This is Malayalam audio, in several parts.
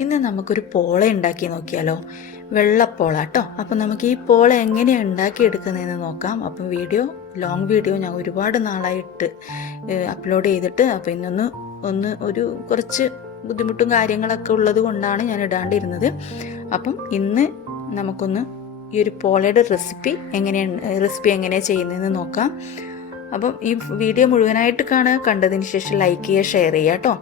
ഇന്ന് നമുക്കൊരു പോള ഉണ്ടാക്കി നോക്കിയാലോ? വെള്ളപ്പോള കേട്ടോ അപ്പം നമുക്ക് ഈ പോള എങ്ങനെയാണ് ഉണ്ടാക്കിയെടുക്കുന്നതെന്ന് നോക്കാം. അപ്പം വീഡിയോ ലോങ് വീഡിയോ ഞാൻ ഒരുപാട് നാളായിട്ട് അപ്ലോഡ് ചെയ്തിട്ട് അപ്പം ഇന്നൊന്ന് ഒന്ന് ഒരു കുറച്ച് ബുദ്ധിമുട്ടും കാര്യങ്ങളൊക്കെ ഉള്ളത് കൊണ്ടാണ് ഞാൻ ഇടാണ്ടിരുന്നത്. അപ്പം ഇന്ന് നമുക്കൊന്ന് ഈ ഒരു പോളയുടെ റെസിപ്പി എങ്ങനെയാണ് റെസിപ്പി എങ്ങനെയാണ് ചെയ്യുന്നതെന്ന് നോക്കാം. അപ്പം ഈ വീഡിയോ മുഴുവനായിട്ട് കാണുക കണ്ടതിന് ശേഷം ലൈക്ക് ചെയ്യുക ഷെയർ ചെയ്യുക കേട്ടോ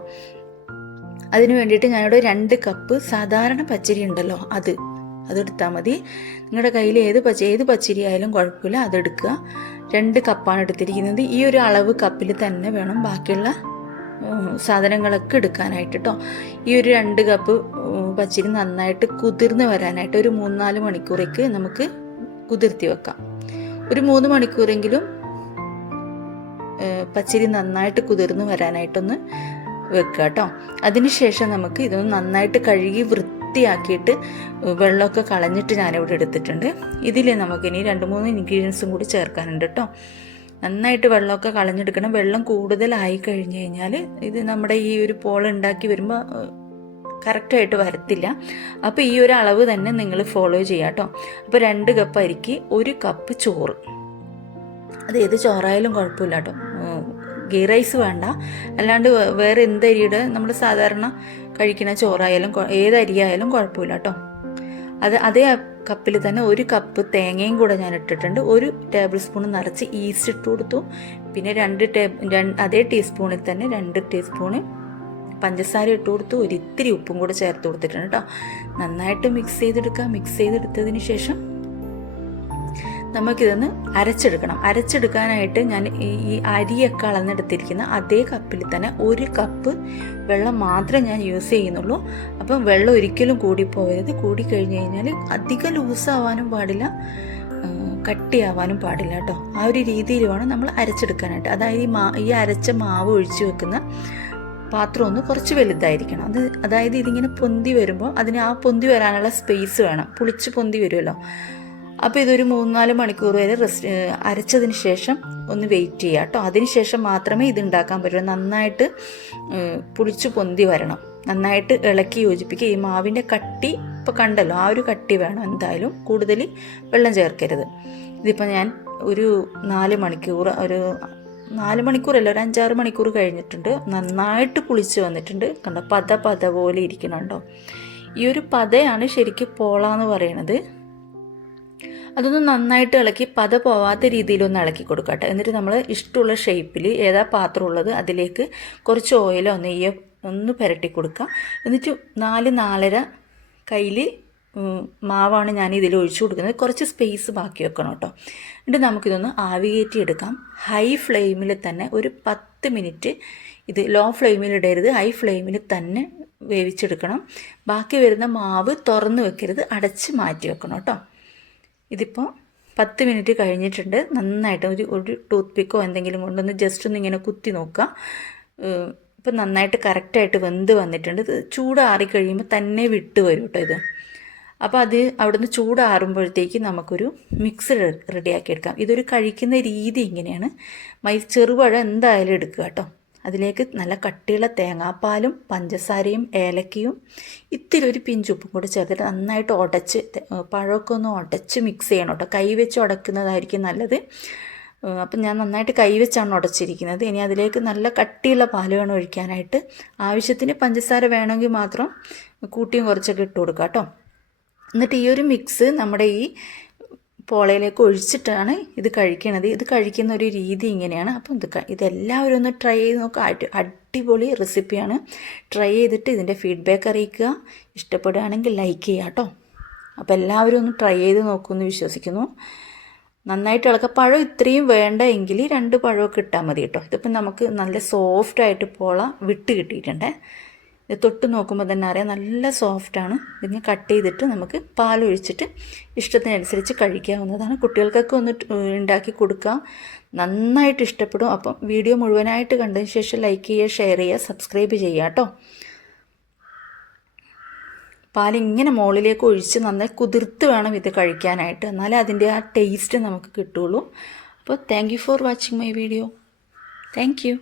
അതിന് വേണ്ടിയിട്ട് ഞാനിവിടെ രണ്ട് കപ്പ് സാധാരണ പച്ചരി ഉണ്ടല്ലോ അത്. അതെടുത്താൽ മതി. നിങ്ങളുടെ കയ്യിൽ ഏത് പച്ച ഏത് പച്ചരി ആയാലും കുഴപ്പമില്ല അതെടുക്കുക രണ്ട് കപ്പാണ് എടുത്തിരിക്കുന്നത്. ഈ ഒരു അളവ് കപ്പിൽ തന്നെ വേണം ബാക്കിയുള്ള സാധനങ്ങളൊക്കെ എടുക്കാനായിട്ട് കേട്ടോ ഈ ഒരു രണ്ട് കപ്പ് പച്ചരി നന്നായിട്ട് കുതിർന്ന് വരാനായിട്ട് ഒരു മൂന്നാൽ മണിക്കൂറേക്ക് നമുക്ക് കുതിർത്തി വെക്കാം. ഒരു മൂന്ന് മണിക്കൂറെങ്കിലും പച്ചരി നന്നായിട്ട് കുതിർന്ന് വരാനായിട്ടൊന്ന് വെക്കുക കേട്ടോ. അതിനുശേഷം നമുക്ക് ഇതൊന്ന് നന്നായിട്ട് കഴുകി വൃത്തിയാക്കിയിട്ട് വെള്ളമൊക്കെ കളഞ്ഞിട്ട് ഞാനിവിടെ എടുത്തിട്ടുണ്ട്. ഇതിൽ നമുക്കിനി രണ്ട് മൂന്ന് ഇൻഗ്രീഡിയൻസും കൂടി ചേർക്കാനുണ്ട് കേട്ടോ. നന്നായിട്ട് വെള്ളമൊക്കെ കളഞ്ഞെടുക്കണം. വെള്ളം കൂടുതലായി കഴിഞ്ഞ് കഴിഞ്ഞാൽ ഇത് നമ്മുടെ ഈ ഒരു പോൾ ഉണ്ടാക്കി വരുമ്പോൾ കറക്റ്റായിട്ട് വരത്തില്ല. അപ്പോൾ ഈ ഒരു അളവ് തന്നെ നിങ്ങൾ ഫോളോ ചെയ്യുക കേട്ടോ. അപ്പോൾ രണ്ട് കപ്പ് അരിക്ക് ഒരു കപ്പ് ചോറ്. അത് ഏത് ചോറായാലും കുഴപ്പമില്ല കേട്ടോ. ഗീ റൈസ് വേണ്ട. അല്ലാണ്ട് വേറെ എന്ത് അരിയുടെ? നമ്മൾ സാധാരണ കഴിക്കുന്ന ചോറായാലും ഏത് അരിയായാലും കുഴപ്പമില്ല കേട്ടോ അത് അതേ കപ്പിൽ തന്നെ ഒരു കപ്പ് തേങ്ങയും കൂടെ ഞാൻ ഇട്ടിട്ടുണ്ട്. ഒരു ടേബിൾ സ്പൂൺ നിറച്ച് ഈസ്റ്റ് ഇട്ട് കൊടുത്തു. പിന്നെ രണ്ട് ടേബിൾ രണ്ട് അതേ ടീസ്പൂണിൽ തന്നെ രണ്ട് ടീസ്പൂണ് പഞ്ചസാര ഇട്ട് കൊടുത്തു. ഒരിത്തിരി ഉപ്പും കൂടെ ചേർത്ത് കൊടുത്തിട്ടുണ്ട് കേട്ടോ നന്നായിട്ട് മിക്സ് ചെയ്തെടുക്കുക മിക്സ് ചെയ്തെടുത്തതിന് ശേഷം നമുക്കിതൊന്ന് അരച്ചെടുക്കണം. അരച്ചെടുക്കാനായിട്ട് ഞാൻ ഈ അരിയൊക്കെ അളന്നെടുത്തിരിക്കുന്ന അതേ കപ്പിൽ തന്നെ ഒരു കപ്പ് വെള്ളം മാത്രം ഞാൻ യൂസ് ചെയ്യുന്നുള്ളൂ. അപ്പം വെള്ളം ഒരിക്കലും കൂടിപ്പോകരുത് കൂടിക്കഴിഞ്ഞ് കഴിഞ്ഞാൽ അധികം ലൂസാവാനും പാടില്ല. കട്ടിയാവാനും പാടില്ല കേട്ടോ. ആ ഒരു രീതിയിൽ വേണം നമ്മൾ അരച്ചെടുക്കാനായിട്ട്. അതായത് ഈ മാ ഈ അരച്ച മാവ് ഒഴിച്ചു വെക്കുന്ന പാത്രം ഒന്ന് കുറച്ച് വലുതായിരിക്കണം. അത് അതായത് ഇതിങ്ങനെ പൊന്തി വരുമ്പോൾ അതിന് ആ പൊന്തി വരാനുള്ള സ്പേസ് വേണം. പുളിച്ച് പൊന്തി വരുമല്ലോ. അപ്പോൾ ഇതൊരു മൂന്നാൽ മണിക്കൂർ വരെ റെസ്റ്റ് അരച്ചതിന് ശേഷം ഒന്ന് വെയിറ്റ് ചെയ്യുക കേട്ടോ അതിന് ശേഷം മാത്രമേ ഇത് ഉണ്ടാക്കാൻ പറ്റുള്ളൂ നന്നായിട്ട് പുളിച്ച് പൊന്തി വരണം. നന്നായിട്ട് ഇളക്കി യോജിപ്പിക്കുക. ഈ മാവിന്റെ കട്ടി ഇപ്പോൾ കണ്ടല്ലോ ആ ഒരു കട്ടി വേണം എന്തായാലും കൂടുതൽ വെള്ളം ചേർക്കരുത്. ഇതിപ്പോൾ ഞാൻ ഒരു നാല് മണിക്കൂർ ഒരു നാല് മണിക്കൂറല്ല ഒരു അഞ്ചാറ് മണിക്കൂർ കഴിഞ്ഞിട്ടുണ്ട്. നന്നായിട്ട് പുളിച്ച് വന്നിട്ടുണ്ട്. കണ്ടോ പത പത പോലെ ഇരിക്കണുണ്ടോ ഈ ഒരു പതയാണ് ശരിക്കും പോള എന്ന് പറയണത്. അതൊന്ന് നന്നായിട്ട് ഇളക്കി പത പോവാത്ത രീതിയിലൊന്ന് ഇളക്കി കൊടുക്കട്ടെ. എന്നിട്ട് നമ്മൾ ഇഷ്ടമുള്ള ഷേപ്പിൽ ഏതാ പാത്രം ഉള്ളത് അതിലേക്ക് കുറച്ച് ഓയിലോ നെയ്യോ ഒന്ന് പുരട്ടി കൊടുക്കുക എന്നിട്ട് നാല് നാലര കയ്യിൽ മാവാണ് ഞാൻ ഇതിൽ ഒഴിച്ചു കൊടുക്കുന്നത്. കുറച്ച് സ്പേസ് ബാക്കി വെക്കണം കേട്ടോ. എന്നിട്ട് നമുക്കിതൊന്ന് ആവികേറ്റി എടുക്കാം. ഹൈ ഫ്ലെയിമിൽ തന്നെ ഒരു പത്ത് മിനിറ്റ് ഇത് ലോ ഫ്ലെയിമിൽ ഇടരുത്. ഹൈ ഫ്ലെയിമിൽ തന്നെ വേവിച്ചെടുക്കണം. ബാക്കി വരുന്ന മാവ് തുറന്ന് വെക്കരുത്. അടച്ച് മാറ്റി വെക്കണം കേട്ടോ. ഇതിപ്പോൾ പത്ത് മിനിറ്റ് കഴിഞ്ഞിട്ടുണ്ട്. നന്നായിട്ട് ഒരു ഒരു ടൂത്ത് പിക്കോ എന്തെങ്കിലും കൊണ്ടൊന്ന് ജസ്റ്റ് ഒന്ന് ഇങ്ങനെ കുത്തി നോക്കുക. ഇപ്പം നന്നായിട്ട് കറക്റ്റായിട്ട് വെന്ത് വന്നിട്ടുണ്ട്. ഇത് ചൂടാറി കഴിയുമ്പോൾ തന്നെ വിട്ട് വരും കേട്ടോ ഇത്. അപ്പോൾ അത് അവിടുന്ന് ചൂടാറുമ്പോഴത്തേക്ക് നമുക്കൊരു മിക്സ് റെഡിയാക്കി എടുക്കാം. ഇതൊരു കഴിക്കുന്ന രീതി ഇങ്ങനെയാണ്. മൈ ചെറുപഴം എന്തായാലും എടുക്കുക കേട്ടോ അതിലേക്ക് നല്ല കട്ടിയുള്ള തേങ്ങാപ്പാലും പഞ്ചസാരയും ഏലക്കയും ഇത്തിരി ഒരു പിഞ്ചുപ്പും കൂടി ചേർത്തിട്ട് നന്നായിട്ട് ഉടച്ച് പഴമൊക്കെ ഒന്ന് ഉടച്ച് മിക്സ് ചെയ്യണം കേട്ടോ. കൈ വെച്ച് ഉടക്കുന്നതായിരിക്കും നല്ലത്. അപ്പം ഞാൻ നന്നായിട്ട് കൈ വെച്ചാണ് ഉടച്ചിരിക്കുന്നത്. ഇനി അതിലേക്ക് നല്ല കട്ടിയുള്ള പാൽ വേണം ഒഴിക്കാനായിട്ട്. ആവശ്യത്തിന് പഞ്ചസാര വേണമെങ്കിൽ മാത്രം കൂട്ടിയും കുറച്ചൊക്കെ ഇട്ട് കൊടുക്കാം കേട്ടോ. എന്നിട്ട് ഈ ഒരു മിക്സ് നമ്മുടെ ഈ പോളയിലേക്ക് ഒഴിച്ചിട്ടാണ് ഇത് കഴിക്കണത്. ഇത് കഴിക്കുന്ന ഒരു രീതി ഇങ്ങനെയാണ്. അപ്പം ഇത് ഇതെല്ലാവരും ഒന്ന് ട്രൈ ചെയ്ത് നോക്കുക അടിപൊളി റെസിപ്പിയാണ്. ട്രൈ ചെയ്തിട്ട് ഇതിന്റെ ഫീഡ്ബാക്ക് അറിയിക്കുക. ഇഷ്ടപ്പെടുകയാണെങ്കിൽ ലൈക്ക് ചെയ്യുക കേട്ടോ. അപ്പോൾ എല്ലാവരും ഒന്ന് ട്രൈ ചെയ്ത് നോക്കുമെന്ന് വിശ്വസിക്കുന്നു. നന്നായിട്ട് ഇളക്കുക പഴം ഇത്രയും വേണ്ട എങ്കിൽ രണ്ട് പഴമൊക്കെ ഇട്ടാൽ മതി കേട്ടോ. ഇതിപ്പം നമുക്ക് നല്ല സോഫ്റ്റായിട്ട് പോള വിട്ട് കിട്ടിയിട്ടുണ്ടേ. ഇത് തൊട്ട് നോക്കുമ്പോൾ തന്നെ അറിയാം നല്ല സോഫ്റ്റാണ് ഇതിന് കട്ട് ചെയ്തിട്ട് നമുക്ക് പാലൊഴിച്ചിട്ട് ഇഷ്ടത്തിനനുസരിച്ച് കഴിക്കാവുന്നതാണ്. കുട്ടികൾക്കൊക്കെ ഒന്ന് ഉണ്ടാക്കി കൊടുക്കാം. നന്നായിട്ട് ഇഷ്ടപ്പെടും. അപ്പം വീഡിയോ മുഴുവനായിട്ട് കണ്ടതിന് ശേഷം ലൈക്ക് ചെയ്യുക ഷെയർ ചെയ്യുക സബ്സ്ക്രൈബ് ചെയ്യുക കേട്ടോ പാലിങ്ങനെ മുകളിലേക്ക് ഒഴിച്ച് നന്നായി കുതിർത്ത് വേണം ഇത് കഴിക്കാനായിട്ട്. എന്നാലേ അതിന്റെ ആ ടേസ്റ്റ് നമുക്ക് കിട്ടുള്ളൂ. അപ്പോൾ thank you for watching my video thank you